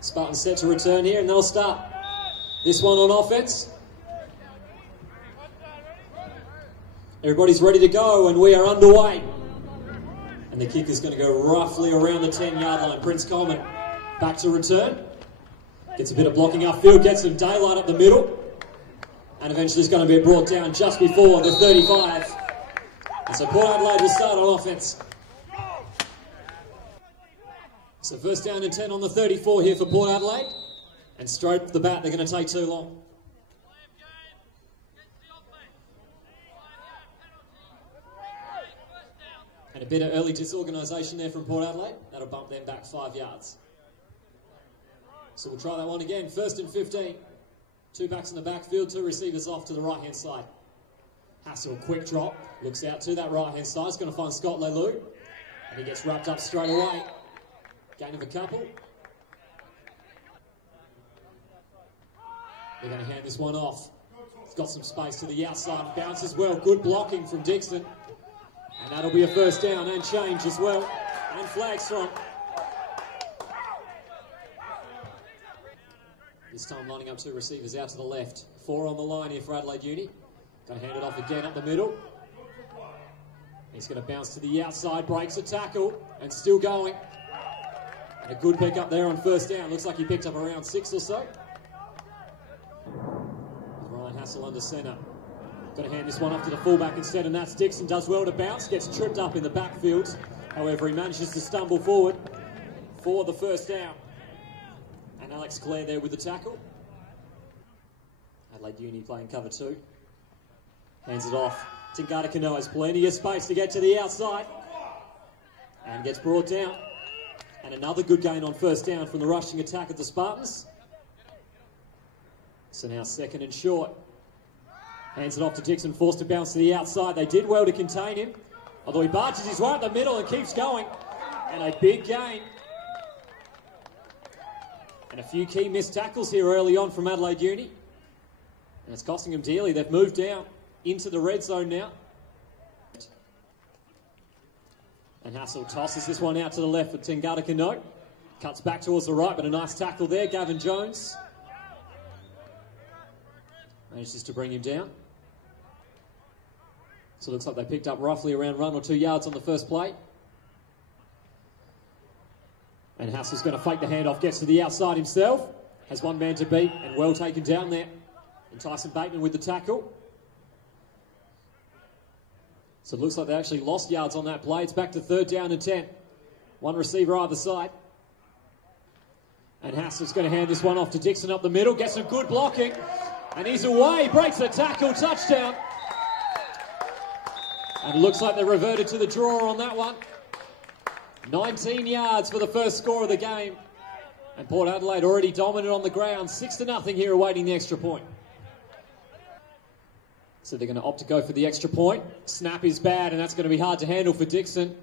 Spartans set to return here, and they'll start this one on offense. Everybody's ready to go, and we are underway. And the kick is going to go roughly around the 10-yard line. Prince Coleman back to return. Gets a bit of blocking upfield, gets some daylight up the middle. And eventually it's going to be brought down just before the 35. And so Port Adelaide will start on offense. So first down and 10 on the 34 here for Port Adelaide. And straight off the bat, they're going to take too long. And a bit of early disorganisation there from Port Adelaide. That'll bump them back 5 yards. So we'll try that one again. First and 15. 2 backs in the backfield, 2 receivers off to the right-hand side. Hassel, quick drop. Looks out to that right-hand side. It's going to find Scott Lelou. And he gets wrapped up straight away. Gain of a couple. They're going to hand this one off. It's got some space to the outside. Bounces well. Good blocking from Dixon. And that'll be a first down and change as well. And flags from. This time lining up 2 receivers out to the left. 4 on the line here for Adelaide Uni. Going to hand it off again up the middle. He's going to bounce to the outside, breaks a tackle, and still going. And a good pick up there on first down. Looks like he picked up around 6 or so. Ryan Hassel under centre. Going to hand this one up to the fullback instead, and that's Dixon. Does well to bounce, gets tripped up in the backfield. However, he manages to stumble forward for the first down. And Alex Clare there with the tackle. Adelaide Uni playing cover 2. Hands it off. Tingata Kanoa has plenty of space to get to the outside. And gets brought down. And another good gain on first down from the rushing attack of the Spartans. So now second and short. Hands it off to Dixon, forced to bounce to the outside. They did well to contain him. Although he barges his way up the middle and keeps going. And a big gain. And a few key missed tackles here early on from Adelaide Uni. And it's costing them dearly. They've moved down into the red zone now. And Hassel tosses this one out to the left for Tingata Kanoa. Cuts back towards the right, but a nice tackle there. Gavin Jones manages to bring him down. So it looks like they picked up roughly around 1 or 2 yards on the first play. And Hassel's going to fake the handoff, gets to the outside himself. Has one man to beat and well taken down there. And Tyson Bateman with the tackle. So it looks like they actually lost yards on that play. It's back to third down and 10. 1 receiver either side. And Hassel's going to hand this one off to Dixon up the middle. Gets some good blocking. And he's away. Breaks the tackle. Touchdown. And it looks like they reverted to the draw on that one. 19 yards for the first score of the game. And Port Adelaide already dominant on the ground. 6-0 here awaiting the extra point. So they're going to opt to go for the extra point. Snap is bad, and that's going to be hard to handle for Dixon.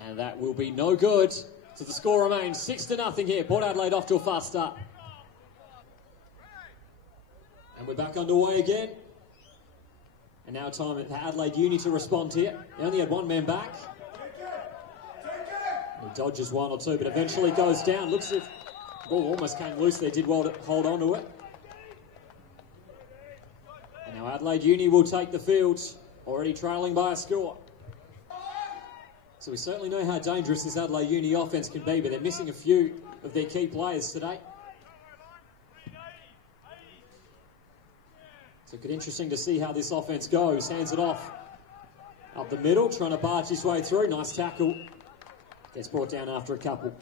And that will be no good. So the score remains 6-0 here. Port Adelaide off to a fast start. And we're back underway again. And now time for Adelaide Uni to respond here. They only had 1 man back. He dodges 1 or 2, but eventually goes down. Looks as if the ball almost came loose. They did well to hold on to it. And now Adelaide Uni will take the field, already trailing by a score. So we certainly know how dangerous this Adelaide Uni offense can be, but they're missing a few of their key players today. So it's interesting to see how this offense goes. Hands it off up the middle, trying to barge his way through. Nice tackle. Gets brought down after a couple.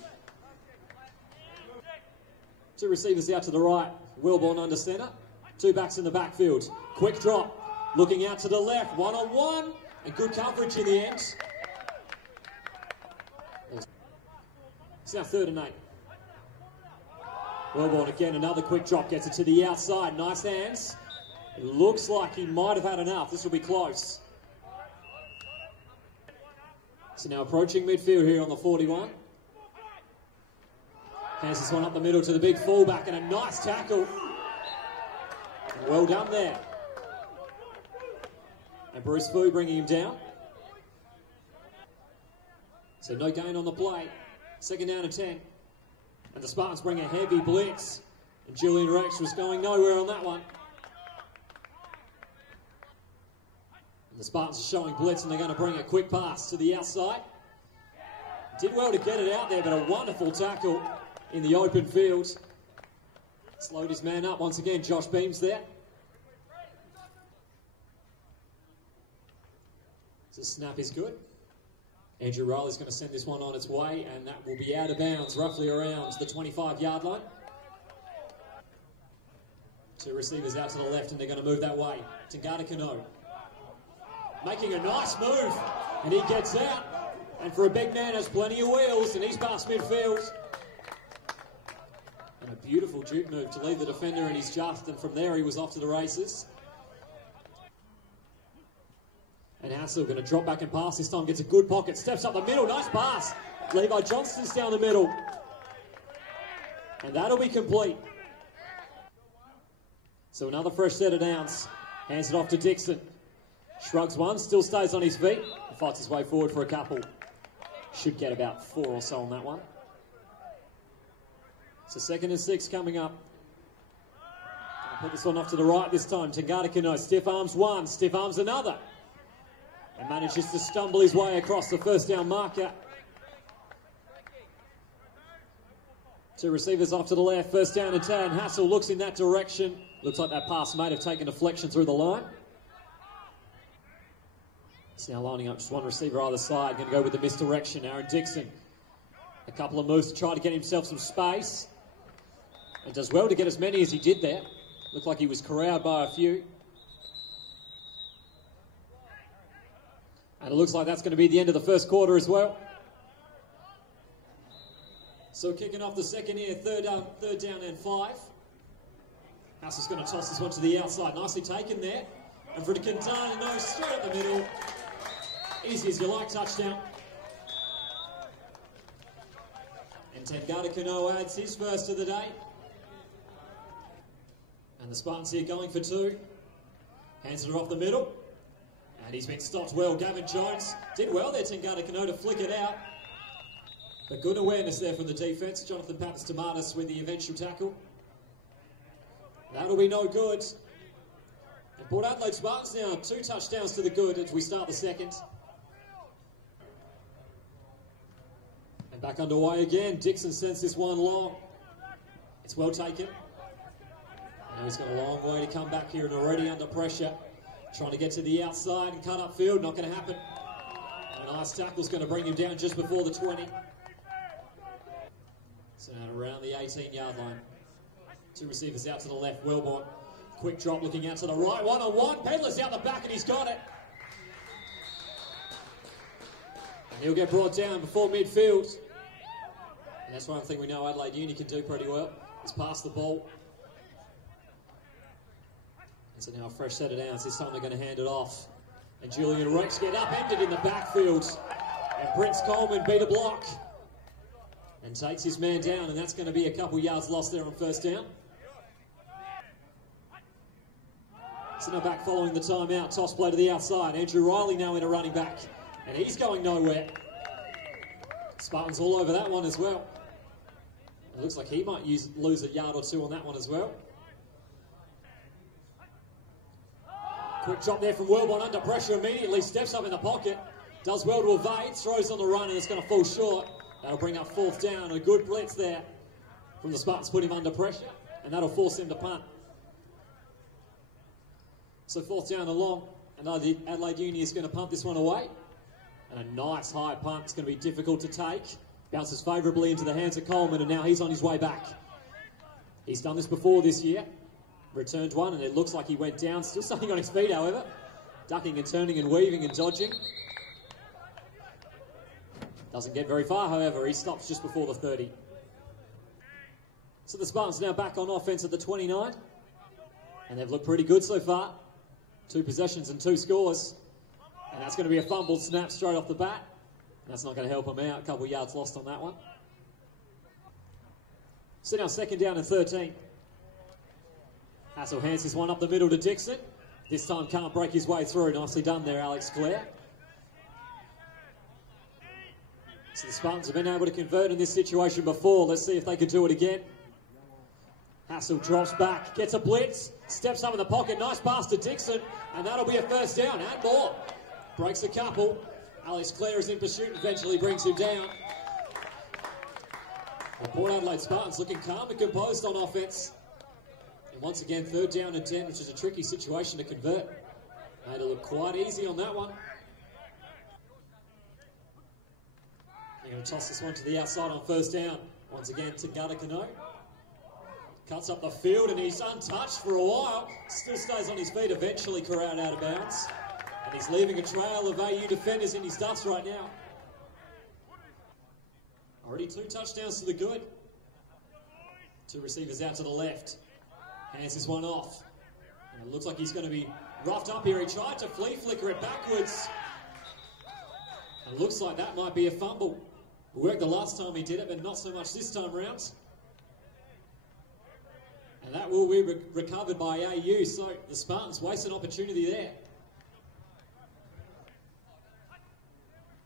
2 receivers out to the right. Wilborn under centre. 2 backs in the backfield. Quick drop. Looking out to the left. 1-on-1. And good coverage in the end. It's now 3rd and 8. Wilborn again. Another quick drop. Gets it to the outside. Nice hands. It looks like he might have had enough. This will be close. So now approaching midfield here on the 41. Hands this one up the middle to the big fullback, and a nice tackle. And well done there. And Bruce Fu bringing him down. So no gain on the play. 2nd down and 10. And the Spartans bring a heavy blitz. And Julian Rex was going nowhere on that one. And the Spartans are showing blitz, and they're going to bring a quick pass to the outside. Did well to get it out there, but a wonderful tackle in the open field. Slowed his man up once again. Josh Beams there. The snap is good. Andrew Riley's going to send this one on its way, and that will be out of bounds, roughly around the 25-yard line. Two receivers out to the left, and they're going to move that way. Tangata Kano making a nice move, and he gets out. And for a big man, has plenty of wheels, and he's past midfield. And a beautiful juke move to leave the defender, and he's just, and from there he was off to the races. And Hassel going to drop back and pass this time, gets a good pocket, steps up the middle, nice pass. Levi Johnston's down the middle. And that'll be complete. So another fresh set of downs. Hands it off to Dixon. Shrugs one, still stays on his feet. And fights his way forward for a couple. Should get about 4 or so on that one. So 2nd and 6 coming up. Gonna put this one off to the right this time. Tangata Kano, stiff arms one, stiff arms another. And manages to stumble his way across the first down marker. Two receivers off to the left, 1st down and 10. Hassel looks in that direction. Looks like that pass might have taken deflection through the line. It's now lining up just one receiver either side. Going to go with the misdirection. Aaron Dixon. A couple of moves to try to get himself some space. And does well to get as many as he did there. Looked like he was corralled by a few. And it looks like that's going to be the end of the first quarter as well. So kicking off the second here, third down and 5. Hassel's going to toss this one to the outside. Nicely taken there. And for the Quintana, no, straight up the middle. Easy as you like, touchdown. And Tangata Kano adds his first of the day. And the Spartans here going for 2. Hands it off the middle. And he's been stopped well. Gavin Jones did well there, Tangata Kano, to flick it out. But good awareness there from the defence. Jonathan Pappas-Tomatis with the eventual tackle. That'll be no good. And Port Adelaide Spartans now 2 touchdowns to the good as we start the second. And back underway again. Dixon sends this one long. It's well taken. Now he's got a long way to come back here and already under pressure. Trying to get to the outside and cut upfield, not going to happen. And a nice tackle's going to bring him down just before the 20. So now around the 18-yard line. 2 receivers out to the left. Wellborn, quick drop looking out to the right. 1-on-1. Pedler's out the back and he's got it. And he'll get brought down before midfield. And that's one thing we know Adelaide Uni can do pretty well, is pass the ball. So now a fresh set of downs. This time they're going to hand it off. And Julian Rex get upended in the backfield. And Prince Coleman beat a block. And takes his man down. And that's going to be a couple yards lost there on 1st down. So now back following the timeout. Toss play to the outside. Andrew Riley now in a running back. And he's going nowhere. Spartans all over that one as well. It looks like he might lose a yard or 2 on that one as well. Quick drop there from Wellborn, under pressure immediately, steps up in the pocket, does well to evade, throws on the run and it's going to fall short. That'll bring up 4th down, a good blitz there from the Spartans, put him under pressure, and that'll force him to punt. So 4th down and long, and Adelaide Uni is going to punt this one away. And a nice high punt, it's going to be difficult to take. Bounces favourably into the hands of Coleman, and now he's on his way back. He's done this before this year. Returned one, and it looks like he went down. Still something on his feet, however. Ducking and turning and weaving and dodging. Doesn't get very far, however. He stops just before the 30. So the Spartans now back on offense at the 29. And they've looked pretty good so far. 2 possessions and 2 scores. And that's going to be a fumbled snap straight off the bat. And that's not going to help them out. A couple of yards lost on that one. So now 2nd down and 13. Hassel hands this one up the middle to Dixon. This time can't break his way through. Nicely done there, Alex Clare. So the Spartans have been able to convert in this situation before. Let's see if they can do it again. Hassel drops back, gets a blitz, steps up in the pocket, nice pass to Dixon, and that'll be a first down and more. Breaks a couple. Alex Clare is in pursuit, eventually brings him down. The Port Adelaide Spartans looking calm and composed on offense. And once again, 3rd down and 10, which is a tricky situation to convert. Made it look quite easy on that one. They're going to toss this one to the outside on 1st down. Once again to Guttercano. Cuts up the field and he's untouched for a while. Still stays on his feet, eventually corralled out of bounds. And he's leaving a trail of AU defenders in his dust right now. Already 2 touchdowns to the good. 2 receivers out to the left. Hands this one off. And it looks like he's going to be roughed up here. He tried to flea flicker it backwards. And it looks like that might be a fumble. It worked the last time he did it, but not so much this time round. And that will be recovered by AU, so the Spartans waste an opportunity there.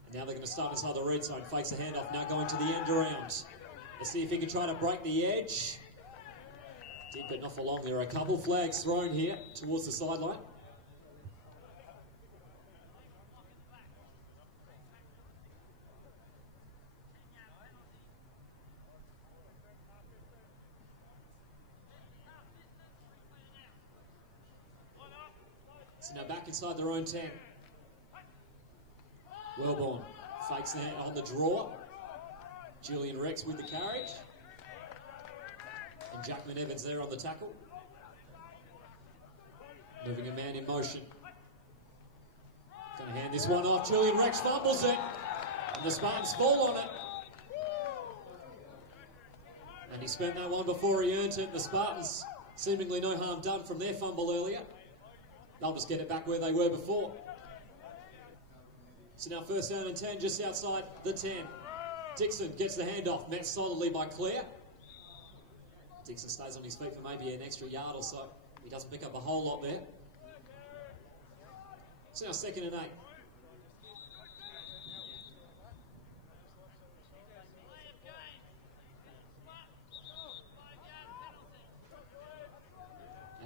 And now they're going to start inside the red zone, fakes a handoff, now going to the end around. Let's see if he can try to break the edge. Did, but not for long. There are a couple flags thrown here towards the sideline. So now back inside their own 10. Wellborn fakes the hand on the draw. Julian Rex with the carriage. And Jackman Evans there on the tackle. Moving a man in motion. Going to hand this one off. Julian Rex fumbles it. And the Spartans fall on it. And he spent that one before he earned it. The Spartans, seemingly no harm done from their fumble earlier. They'll just get it back where they were before. So now 1st down and 10, just outside the 10. Dixon gets the handoff, met solidly by Clare. Dixon stays on his feet for maybe an extra yard or so. He doesn't pick up a whole lot there. So now 2nd and 8.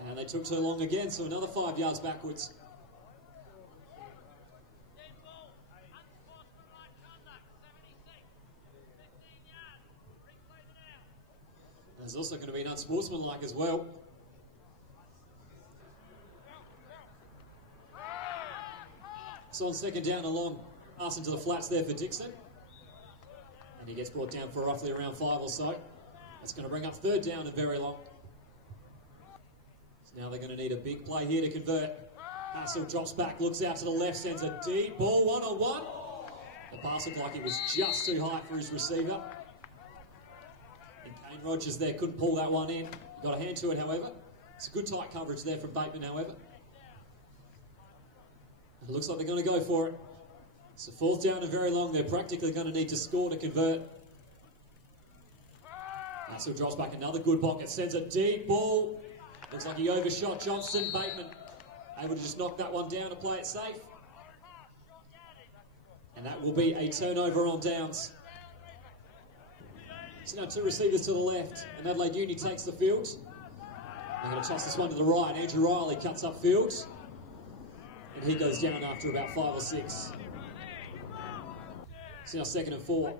And they took too long again, so another 5 yards backwards. There's also going to be an unsportsmanlike as well. So on 2nd down and long, pass into the flats there for Dixon. And he gets brought down for roughly around 5 or so. That's going to bring up 3rd down and very long. So now they're going to need a big play here to convert. Hassel drops back, looks out to the left, sends a deep ball, 1-on-1. The pass looked like it was just too high for his receiver. And Kane Rogers there couldn't pull that one in. Got a hand to it, however. It's a good tight coverage there from Bateman, however. It looks like they're going to go for it. So 4th down and very long. They're practically going to need to score to convert. Hassel drops back, another good pocket, sends a deep ball. Looks like he overshot Johnston. Bateman able to just knock that one down to play it safe. And that will be a turnover on downs. So now 2 receivers to the left, and Adelaide Uni takes the field. They're going to toss this one to the right. Andrew Riley cuts up field, and he goes down after about 5 or 6. So now 2nd and 4.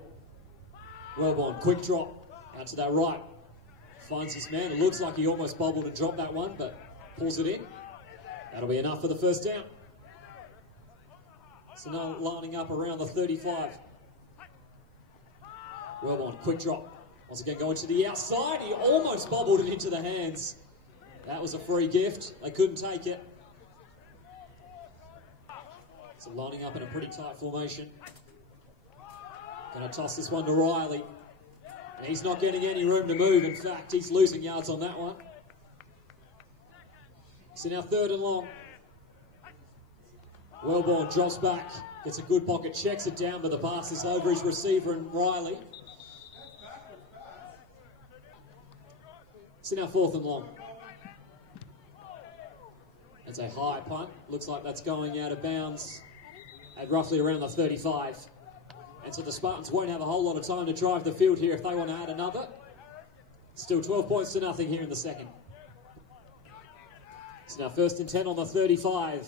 Wellborn, quick drop out to that right. Finds his man. It looks like he almost bobbled and dropped that one, but pulls it in. That'll be enough for the 1st down. So now lining up around the 35. Wellborn, quick drop. Once again going to the outside. He almost bobbled it into the hands. That was a free gift. They couldn't take it. So lining up in a pretty tight formation. Going to toss this one to Riley. And he's not getting any room to move. In fact, he's losing yards on that one. So now 3rd and long. Wellborn drops back. Gets a good pocket, checks it down, but the pass is over his receiver and Riley. So now 4th and long. It's a high punt. Looks like that's going out of bounds at roughly around the 35. And so the Spartans won't have a whole lot of time to drive the field here if they want to add another. Still 12 points to nothing here in the second. It's now 1st and 10 on the 35.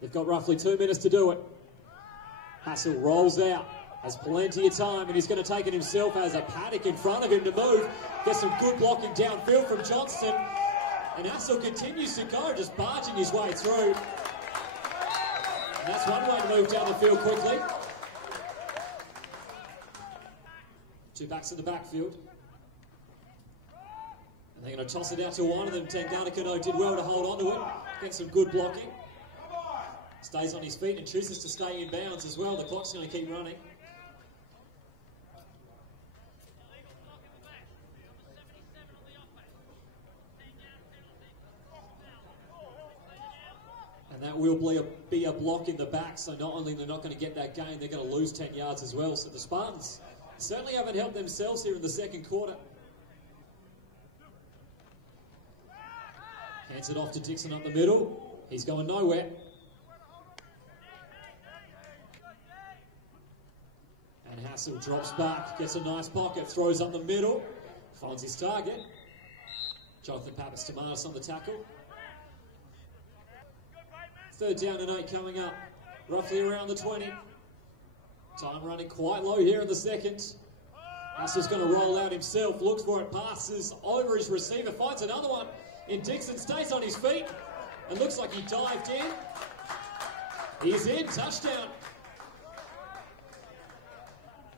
They've got roughly 2 minutes to do it. Hassel rolls out, has plenty of time, and he's going to take it himself. Has a paddock in front of him to move. Gets some good blocking downfield from Johnston. And Hassel continues to go, just barging his way through. And that's one way to move down the field quickly. 2 backs in the backfield. And they're going to toss it out to one of them. Tanganakano did well to hold on to it. Get some good blocking. Stays on his feet and chooses to stay in bounds as well. The clock's going to keep running. And that will be a block in the back, so not only they're not going to get that gain, they're going to lose 10 yards as well. So the Spartans certainly haven't helped themselves here in the second quarter. Hands it off to Dixon up the middle. He's going nowhere. And Hassel drops back, gets a nice pocket, throws up the middle, finds his target. Jonathan Pappas-Tomatis on the tackle. 3rd down and 8 coming up, roughly around the 20. Time running quite low here in the second. Hassel's going to roll out himself, looks for it, passes over his receiver, finds another one. In Dixon, stays on his feet, and looks like he dived in. He's in, touchdown.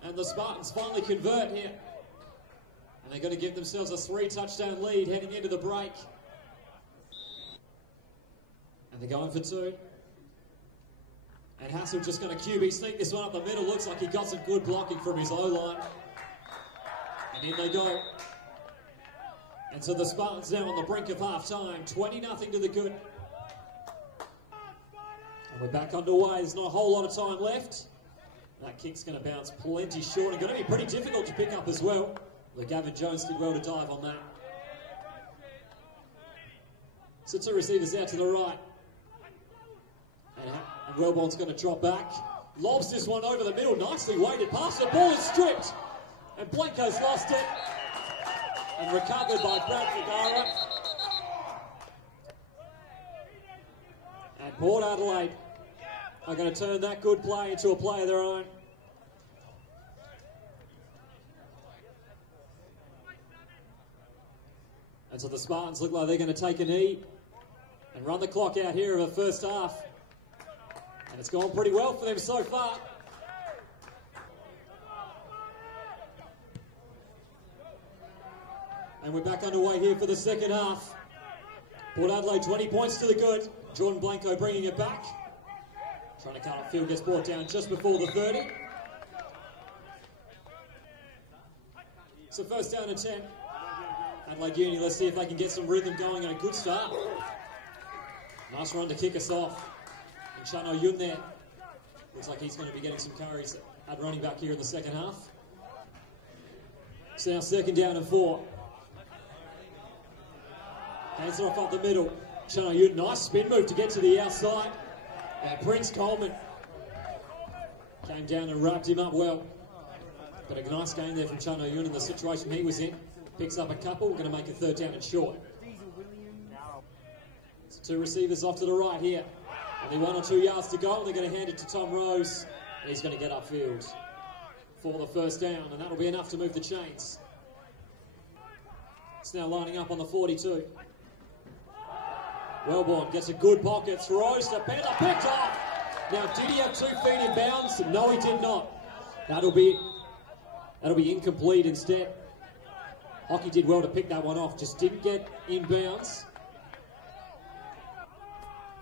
And the Spartans finally convert here. And they're going to give themselves a 3-touchdown lead heading into the break. And they're going for 2. And Hassel just going to QB sneak this one up the middle. Looks like he got some good blocking from his O-line. And in they go. And so the Spartans now on the brink of half-time. 20-0 to the good. And we're back underway. There's not a whole lot of time left. That kick's going to bounce plenty short and going to be pretty difficult to pick up as well. But Gavin Jones did well to dive on that. So 2 receivers out to the right. And Wellborn's going to drop back. Lobs this one over the middle. Nicely weighted pass. The ball is stripped. And Blanco's lost it. And recovered by Brad Figara. And Port Adelaide are going to turn that good play into a play of their own. And so the Spartans look like they're going to take a knee and run the clock out here of the first half. And it's gone pretty well for them so far. And we're back underway here for the second half. Port Adelaide 20 points to the good. Jordan Blanco bringing it back. Trying to cut upfield, gets brought down just before the 30. So 1st down and 10. Adelaide Uni, let's see if they can get some rhythm going and a good start. Nice run to kick us off. And Chano Yun there. Looks like he's going to be getting some carries at running back here in the second half. So now 2nd down and 4. Hands it off up the middle. Chano Yun, nice spin move to get to the outside. And Prince Coleman came down and wrapped him up well. But a nice game there from Chano Yun in the situation he was in. Picks up a couple, we're going to make a 3rd down and short. So 2 receivers off to the right here. Only 1 or 2 yards to go. They're going to hand it to Tom Rose. And he's going to get upfield for the 1st down. And that'll be enough to move the chains. It's now lining up on the 42. Wellborn gets a good pocket, throws to Penta, picked off. Now, did he have 2 feet in bounds? No, he did not. That'll be incomplete instead. Hockey did well to pick that one off, just didn't get in bounds.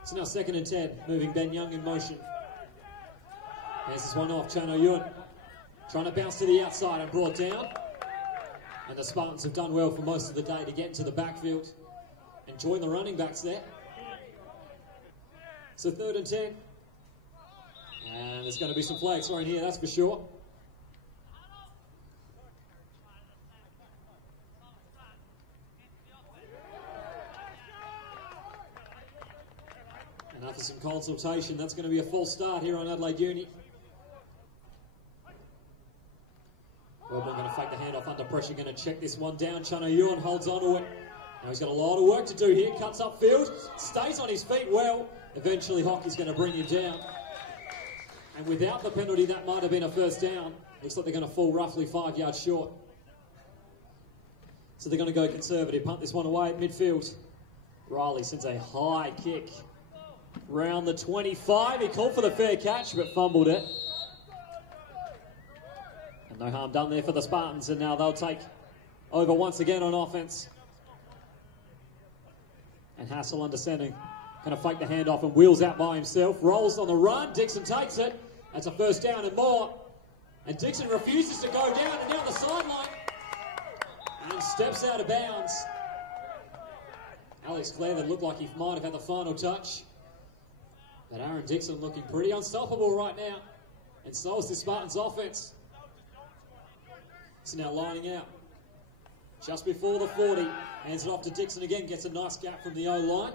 So now 2nd and 10, moving Ben Young in motion. There's this one off, Chano Yun. Trying to bounce to the outside and brought down. And the Spartans have done well for most of the day to get into the backfield and join the running backs there. So 3rd and 10. And there's going to be some flags thrown here, that's for sure. And after some consultation, that's going to be a false start here on Adelaide Uni. handoff under pressure, going to check this one down. Chano Yuan holds on to it. Now he's got a lot of work to do here. Cuts upfield, stays on his feet well. Eventually Hockey's going to bring him down. And without the penalty, that might have been a first down. Looks like they're going to fall roughly 5 yards short. So they're going to go conservative, punt this one away at midfield. Riley sends a high kick round the 25. He called for the fair catch, but fumbled it. And no harm done there for the Spartans, and now they'll take over once again on offense. And Hassel understanding, going to fake the handoff and wheels out by himself. Rolls on the run, Dixon takes it. That's a first down and more. And Dixon refuses to go down and down the sideline. And steps out of bounds. Alex Clare that looked like he might have had the final touch. But Aaron Dixon looking pretty unstoppable right now. And so is the Spartans offense. So now lining out. Just before the 40. Hands it off to Dixon again. Gets a nice gap from the O-line.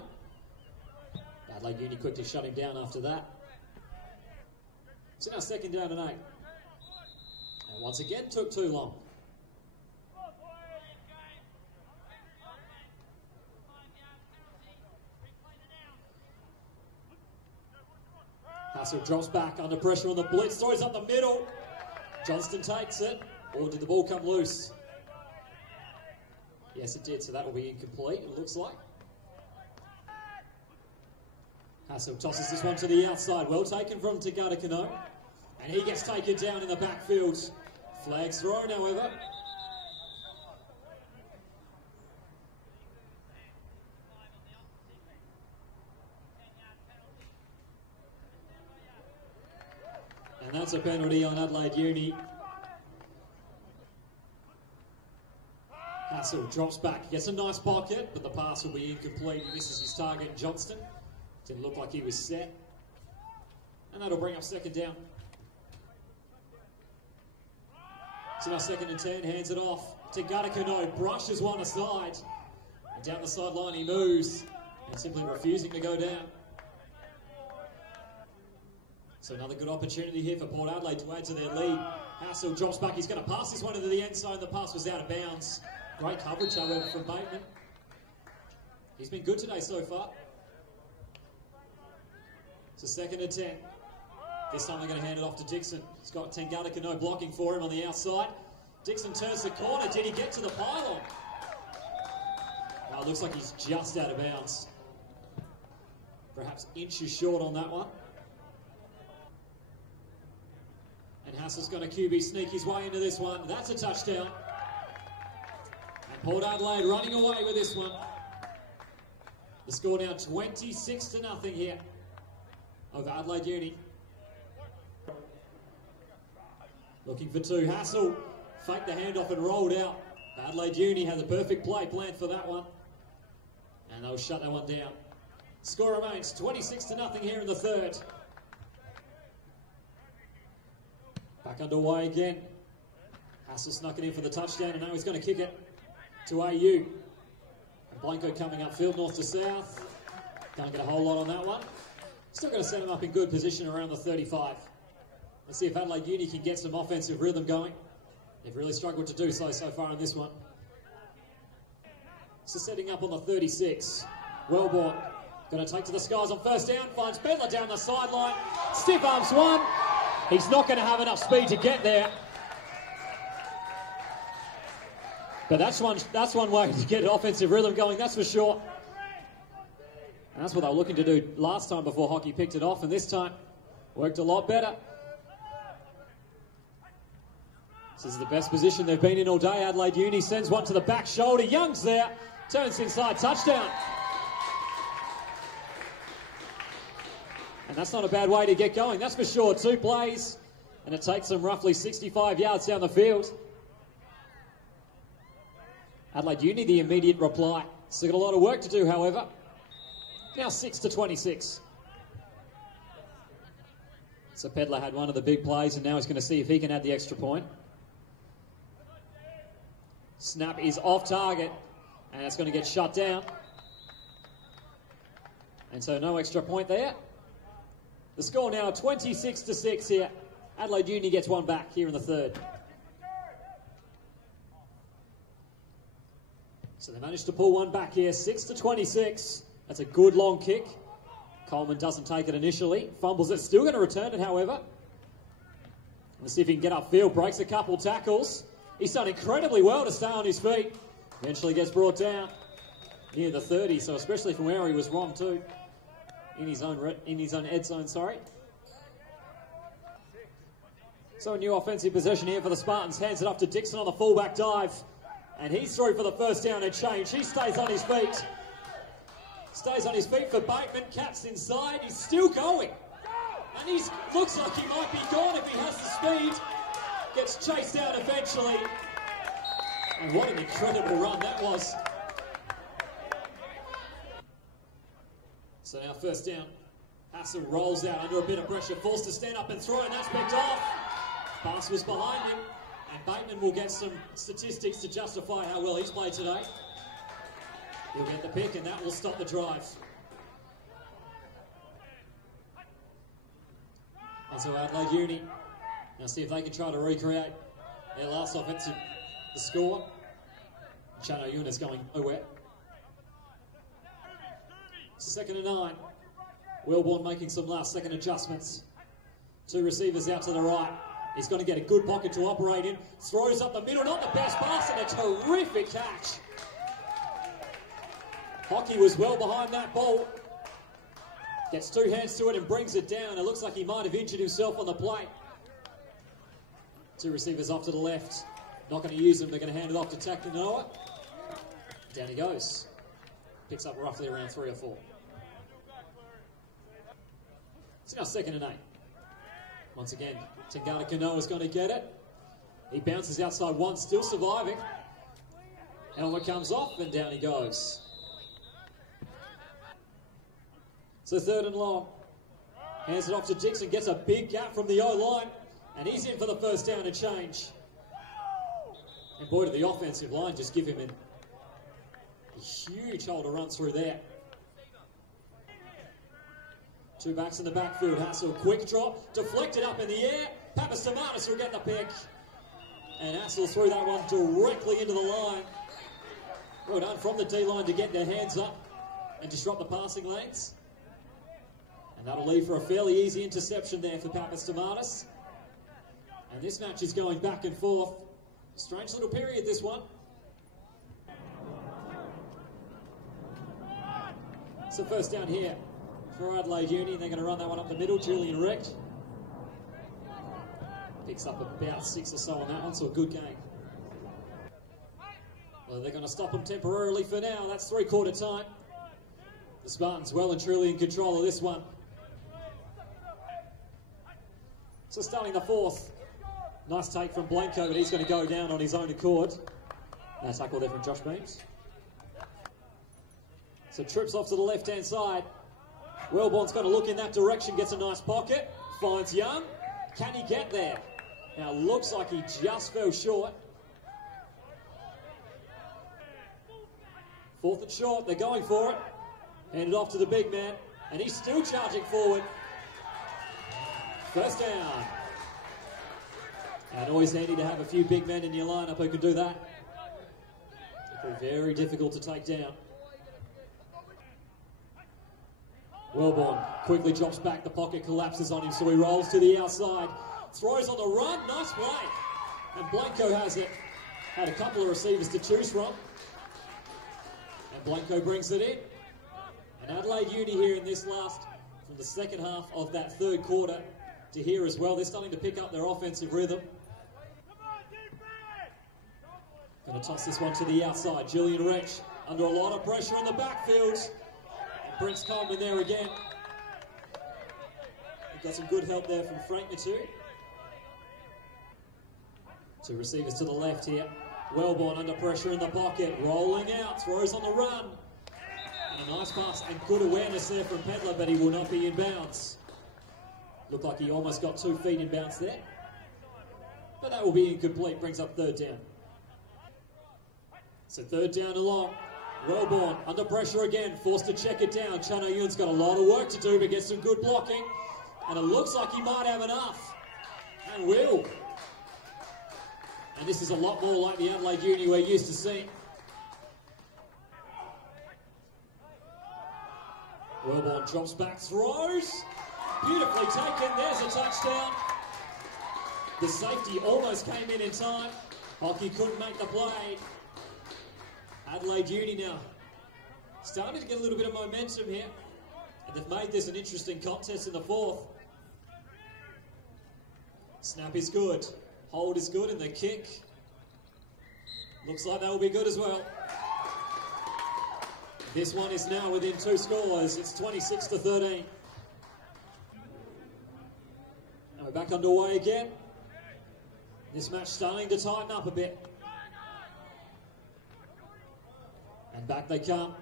Adelaide Uni quick to shut him down after that. So now second down and 8. And once again took too long. Hassel drops back under pressure on the blitz, throws up the middle. Johnston takes it. Or did the ball come loose? Yes, it did, so that will be incomplete, it looks like. Hassel tosses this one to the outside. Well taken from Tagata Kano. And he gets taken down in the backfield. Flags thrown, however. And that's a penalty on Adelaide Uni. Hassel drops back, gets a nice pocket, but the pass will be incomplete. He misses his target, Johnston. Didn't look like he was set. And that'll bring up second down. So now second and 10, hands it off to Gatakano, brushes one aside. And down the sideline he moves, and simply refusing to go down. So another good opportunity here for Port Adelaide to add to their lead. Hassel drops back, he's going to pass this one into the end zone. The pass was out of bounds. Great coverage, however, from Bateman. He's been good today so far. So second and 10. This time they're going to hand it off to Dixon. He's got Tangata Kano blocking for him on the outside. Dixon turns the corner. Did he get to the pylon? Oh, it looks like he's just out of bounds. Perhaps inches short on that one. And Hassel's going to QB sneak his way into this one. That's a touchdown. And Port Adelaide running away with this one. The score now 26-0 here over Adelaide Uni. Looking for two. Hassel faked the handoff and rolled out. Adelaide Uni has a perfect play planned for that one. And they'll shut that one down. Score remains 26-0 here in the third. Back underway again. Hassel snuck it in for the touchdown, and now he's going to kick it to AU. And Blanco coming upfield north to south. Can't get a whole lot on that one. Still going to set him up in good position around the 35. Let's see if Adelaide Uni can get some offensive rhythm going. They've really struggled to do so far in this one. So setting up on the 36. Wellborn going to take to the skies on first down. Finds Bedler down the sideline. Stiff arms one. He's not going to have enough speed to get there. But that's one way to get offensive rhythm going, that's for sure. And that's what they were looking to do last time before Hockey picked it off, and this time worked a lot better. This is the best position they've been in all day. Adelaide Uni sends one to the back shoulder. Young's there. Turns inside. Touchdown. And that's not a bad way to get going. That's for sure. 2 plays. And it takes them roughly 65 yards down the field. Adelaide Uni, the immediate reply. Still got a lot of work to do, however. Now 6-26. So Pedler had one of the big plays, and now he's going to see if he can add the extra point. Snap is off target, and it's going to get shut down. And so no extra point there. The score now 26-6 here. Adelaide Uni gets one back here in the third. So they managed to pull one back here, 6-26. That's a good long kick. Coleman doesn't take it initially. Fumbles it, still going to return it, however. Let's see if he can get upfield, breaks a couple tackles. He's done incredibly well to stay on his feet. Eventually gets brought down near the 30, so especially from where he was wrong too. In his own ed zone, sorry. So a new offensive possession here for the Spartans. Hands it up to Dixon on the fullback dive. And he's through for the first down and change. He stays on his feet. Stays on his feet for Bateman. Cat's inside. He's still going. And he looks like he might be gone if he has the speed. Gets chased out eventually. And what an incredible run that was. So now first down. Hassel rolls out under a bit of pressure. Forced to stand up and throw, and that's picked off. Pass was behind him. And Bateman will get some statistics to justify how well he's played today. He'll get the pick, and that will stop the drive. And so Adelaide Uni, now see if they can try to recreate their last offensive score. Chano Yuna's going nowhere. So 2nd and 9. Wellborn making some last second adjustments. 2 receivers out to the right. He's going to get a good pocket to operate in. Throws up the middle, not the best pass, and a terrific catch. Hockey was well behind that ball. Gets 2 hands to it and brings it down. It looks like he might have injured himself on the play. 2 receivers off to the left. Not going to use them. They're going to hand it off to Takanoa. Down he goes. Picks up roughly around 3 or 4. It's now 2nd and 8. Once again, Tangata Kanoa is going to get it. He bounces outside one, still surviving. Helmet comes off and down he goes. So 3rd and long. Hands it off to Dixon, gets a big gap from the O-line, and he's in for the first down and change. And boy, did the offensive line just give him a huge hole to run through there. 2 backs in the backfield. Hassel, quick drop, deflected up in the air. Papastamatis will get the pick. And Hassel threw that one directly into the line. Well done from the D-line to get their hands up and disrupt the passing lanes. And that'll leave for a fairly easy interception there for Papastamatis. And this match is going back and forth. Strange little period, this one. So first down here for Adelaide Uni. They're going to run that one up the middle. Julian Recht picks up about 6 or so on that one, so a good game. Well, they're going to stop them temporarily for now. That's 3/4 time. The Spartans well and truly in control of this one. So starting the 4th. Nice take from Blanco, but he's going to go down on his own accord. Now tackle there from Josh Beams. So trips off to the left-hand side. Wellborn's going to look in that direction, gets a nice pocket, finds Young. Can he get there? Now looks like he just fell short. 4th and short, they're going for it. Handed off to the big man, and he's still charging forward. First down. And always handy to have a few big men in your lineup who can do that. They're very difficult to take down. Wellborn quickly drops back, the pocket collapses on him, so he rolls to the outside. Throws on the run, nice play. And Blanco has it. Had a couple of receivers to choose from. And Blanco brings it in. And Adelaide Uni here in this last, from the second half of that 3rd quarter to here as well. They're starting to pick up their offensive rhythm. Going to toss this one to the outside. Julian Recht under a lot of pressure in the backfield. And Prince Coleman there again. We've got some good help there from Frank Matu. 2 receivers to the left here. Wellborn under pressure in the pocket. Rolling out. Throws on the run. And a nice pass and good awareness there from Pedler, but he will not be in bounds. Looked like he almost got 2 feet in bounds there. But that will be incomplete. Brings up 3rd down. So 3rd down and long. Wellborn under pressure again. Forced to check it down. Chano Yun's got a lot of work to do, but gets some good blocking. And it looks like he might have enough. And will. And this is a lot more like the Adelaide Uni we're used to seeing. Wellborn drops back, throws. Beautifully taken, there's a touchdown. The safety almost came in time. Hockey couldn't make the play. Adelaide Uni now starting to get a little bit of momentum here. And they've made this an interesting contest in the fourth. Snap is good. Hold is good, and the kick looks like that will be good as well. This one is now within 2 scores. It's 26-13. And we're back underway again. This match starting to tighten up a bit. And back they come.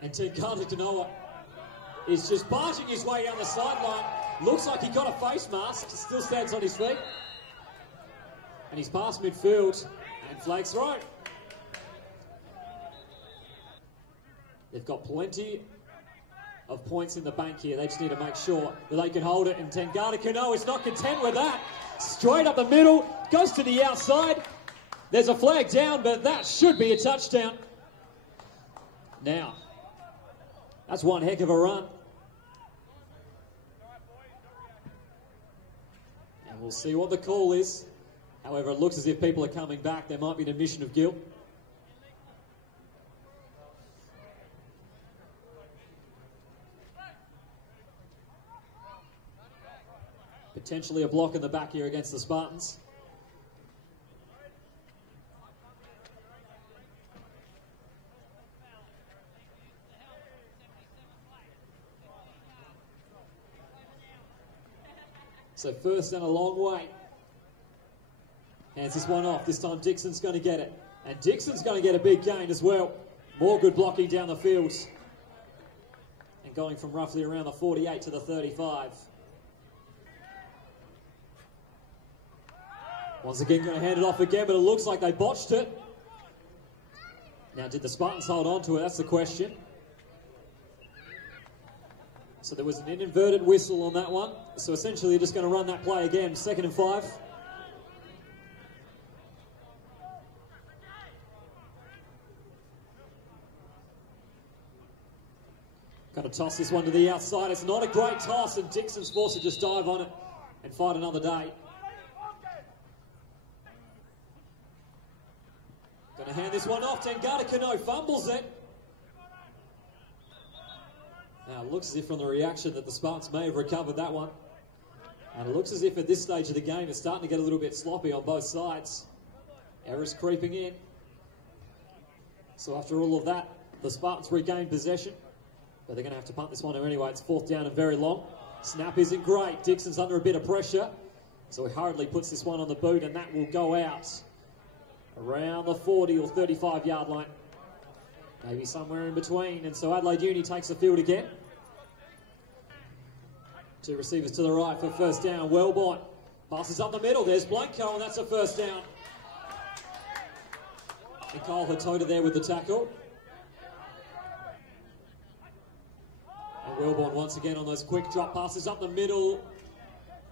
And Tenkata Kanoa is just barging his way down the sideline. Looks like he got a face mask. Still stands on his feet. And he's past midfield. And flags throw. They've got plenty of points in the bank here. They just need to make sure that they can hold it. And Tengata Kanoa is not content with that. Straight up the middle. Goes to the outside. There's a flag down, but that should be a touchdown. Now, that's one heck of a run. And we'll see what the call is. However, it looks as if people are coming back. There might be an admission of guilt. Potentially a block in the back here against the Spartans. So first and a long way. Hands this one off. This time Dixon's going to get it. And Dixon's going to get a big gain as well. More good blocking down the field. And going from roughly around the 48 to the 35. Once again going to hand it off again, but it looks like they botched it. Now did the Spartans hold on to it? That's the question. So there was an inverted whistle on that one. So essentially you're just going to run that play again. 2nd and 5. Got to toss this one to the outside. It's not a great toss, and Dixon's forced to just dive on it and fight another day. Going to hand this one off. Tengata Kanoa fumbles it. Now it looks as if from the reaction that the Spartans may have recovered that one. And it looks as if at this stage of the game it's starting to get a little bit sloppy on both sides. Errors creeping in. So after all of that, the Spartans regain possession. But they're going to have to punt this one anyway. It's 4th down and very long. Snap isn't great. Dixon's under a bit of pressure. So he hurriedly puts this one on the boot, and that will go out around the 40 or 35 yard line. Maybe somewhere in between. And so Adelaide Uni takes the field again. 2 receivers to the right for first down. Wellborn passes up the middle. There's Blanco, and that's a first down. And Kyle Hatoda there with the tackle. And Wellborn once again on those quick drop passes up the middle.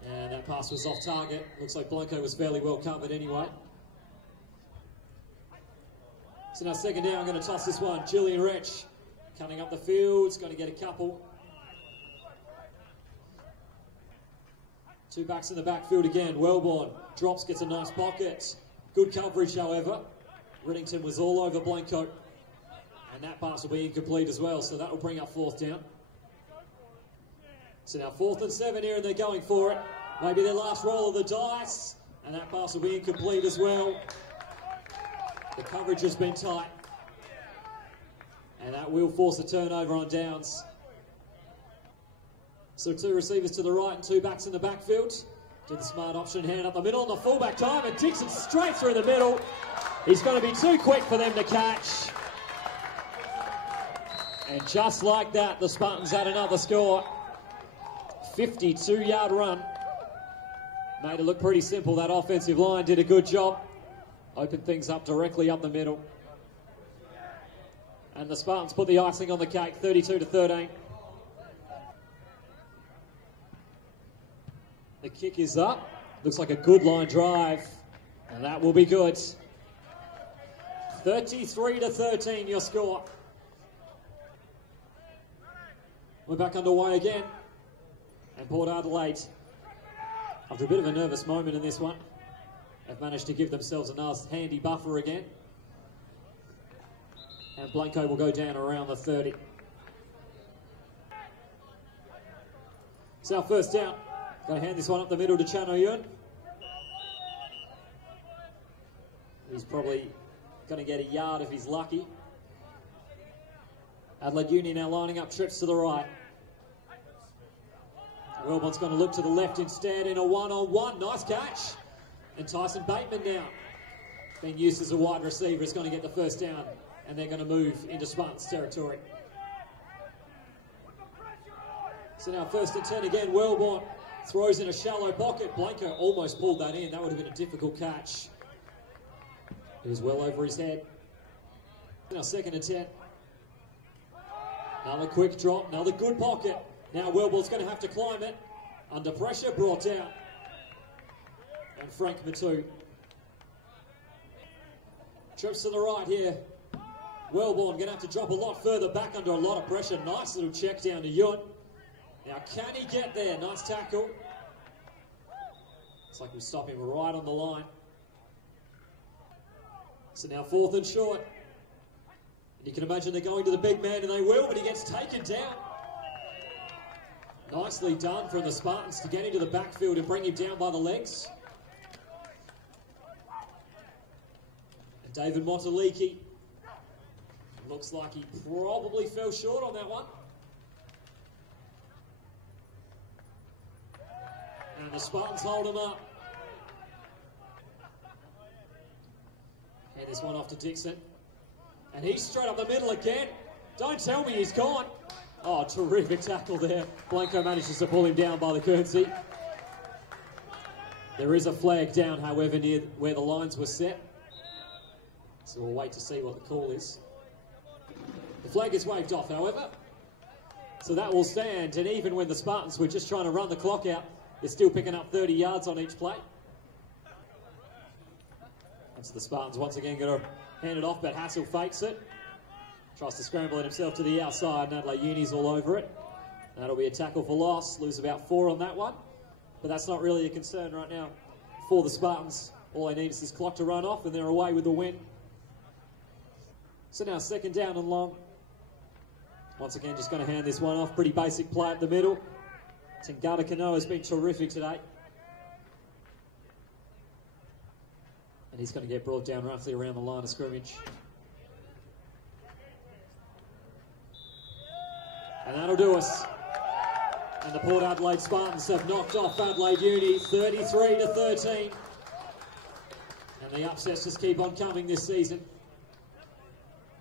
And that pass was off target. Looks like Blanco was fairly well covered anyway. So now 2nd down, I'm going to toss this one. Julian Rech cutting up the field. He's going to get a couple. 2 backs in the backfield again. Wellborn drops, gets a nice pocket. Good coverage, however. Riddington was all over Blanco. And that pass will be incomplete as well, so that will bring up 4th down. So now 4th and 7 here, and they're going for it. Maybe their last roll of the dice. And that pass will be incomplete as well. The coverage has been tight. And that will force a turnover on downs. So 2 receivers to the right and 2 backs in the backfield. Do the smart option, hand up the middle on the fullback time, and Dixon straight through the middle. He's going to be too quick for them to catch. And just like that, the Spartans had another score. 52-yard run. Made it look pretty simple. That offensive line did a good job. Opened things up directly up the middle. And the Spartans put the icing on the cake, 32-13. The kick is up. Looks like a good line drive. And that will be good. 33-13 your score. We're back underway again. And Port Adelaide, after a bit of a nervous moment in this one, have managed to give themselves a nice handy buffer again. And Blanco will go down around the 30. So our first down. Going to hand this one up the middle to Chano Yun. He's probably going to get a yard if he's lucky. Adelaide Uni now lining up trips to the right. Wellborn's going to look to the left instead in a one-on-one. Nice catch. And Tyson Bateman now, being used as a wide receiver, is going to get the first down. And they're going to move into Spartans territory. So now 1st and 10 again. Wellborn throws in a shallow pocket. Blanco almost pulled that in. That would have been a difficult catch. It was well over his head. Now 2nd and 10. Another quick drop. Another good pocket. Now Wellborn's going to have to climb it. Under pressure, brought down. And Frank Matu. Trips to the right here. Wellborn going to have to drop a lot further back under a lot of pressure. Nice little check down to Yun. Now can he get there? Nice tackle. Looks like we'll stop him right on the line. So now 4th and short. And you can imagine they're going to the big man, and they will, but he gets taken down. Nicely done from the Spartans to get into the backfield and bring him down by the legs. And David Motaliki, looks like he probably fell short on that one. And the Spartans hold him up. Hand this one off to Dixon. And he's straight up the middle again. Don't tell me he's gone. Oh, terrific tackle there. Blanco manages to pull him down by the curtsy. There is a flag down, however, near where the lines were set. So we'll wait to see what the call is. The flag is waved off, however. So that will stand. And even when the Spartans were just trying to run the clock out, they're still picking up 30 yards on each play. And so the Spartans once again going to hand it off, but Hassel fakes it. Tries to scramble it himself to the outside, and Adelaide Uni's all over it. That'll be a tackle for loss. Lose about 4 on that one. But that's not really a concern right now for the Spartans. All they need is this clock to run off, and they're away with the win. So now 2nd down and long. Once again, just going to hand this one off. Pretty basic play up the middle. Tangata Kanoa has been terrific today. And he's going to get brought down roughly around the line of scrimmage. And that'll do us. And the Port Adelaide Spartans have knocked off Adelaide Uni 33-13. And the upsets just keep on coming this season.